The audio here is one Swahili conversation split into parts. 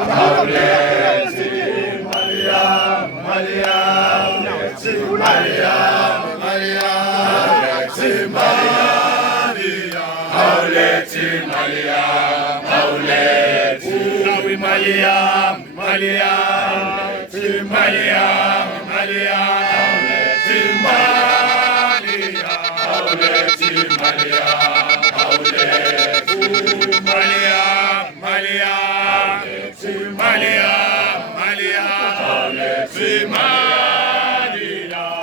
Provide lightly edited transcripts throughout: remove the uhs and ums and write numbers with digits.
Mauleti Mariam, Mariam, Mariam, Mauleti Mariam, Mauleti Mariam, Mauleti Mariam, Mariam, Mariam, Mariam, Mauleti Mariam, Mauleti Mariam, Mariam, Mariam, Mauleti Mariam,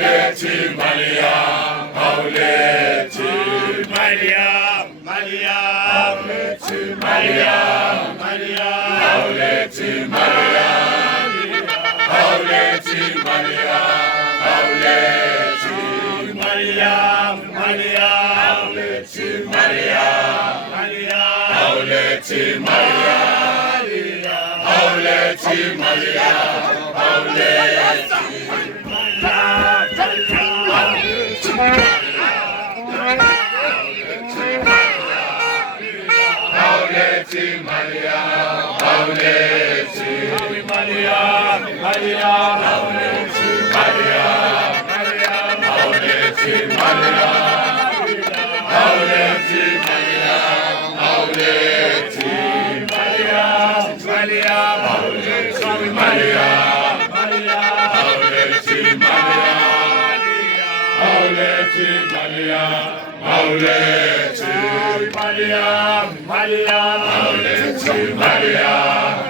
Mauleti Mariam, Mariam, Mariam, Mauleti Mariam, Mauleti Mariam, Mauleti Mariam, Mariam, Mauleti Mariam, Mauleti Mariam, Mauleti Mariam, Mauleti Mariam, Mariam, Mauleti Mariam, Mauleti Mariam, Mauleti Mariam, Mauleti Mariam, Mariam, Mauleti Mariam,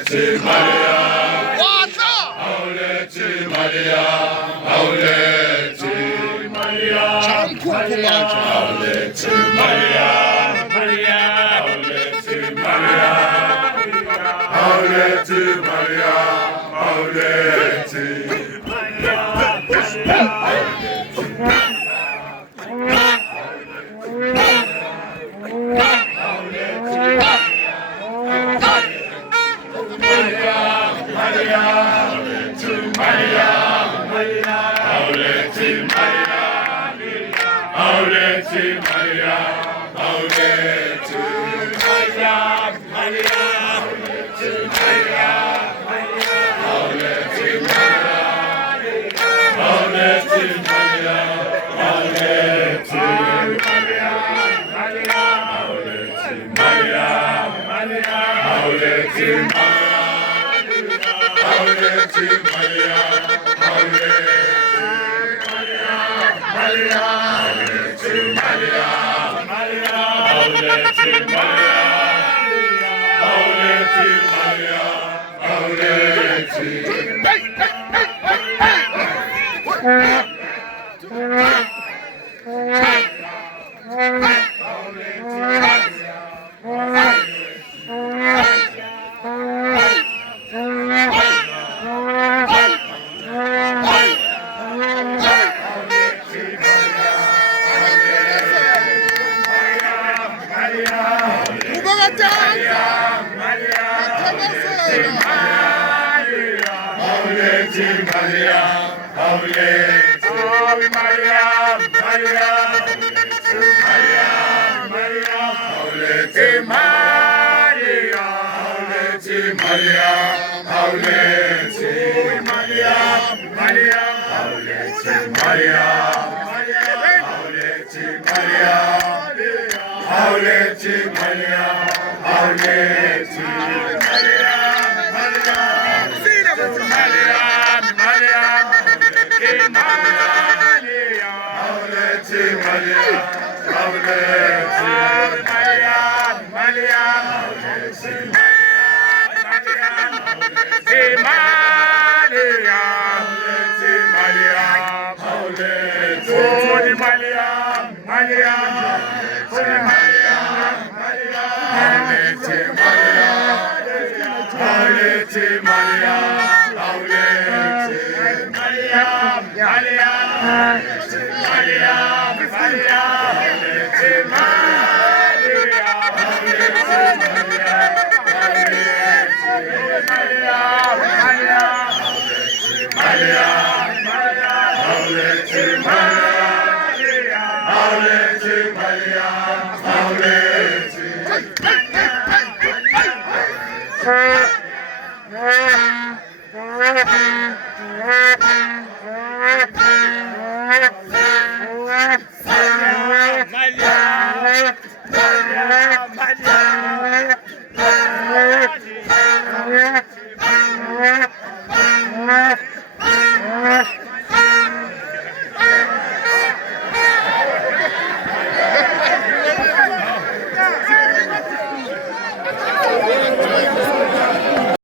Mauleti Mariam, Mauleti Mariam, Mauleti Mariam, Mariam, Mauleti Mariam, Mauleti Mariam, Mauleti Mariam, Mauleti Mariam, Mauleti Mariam, Mauleti Mariam, Mauleti Mariam, Mauleti Maria,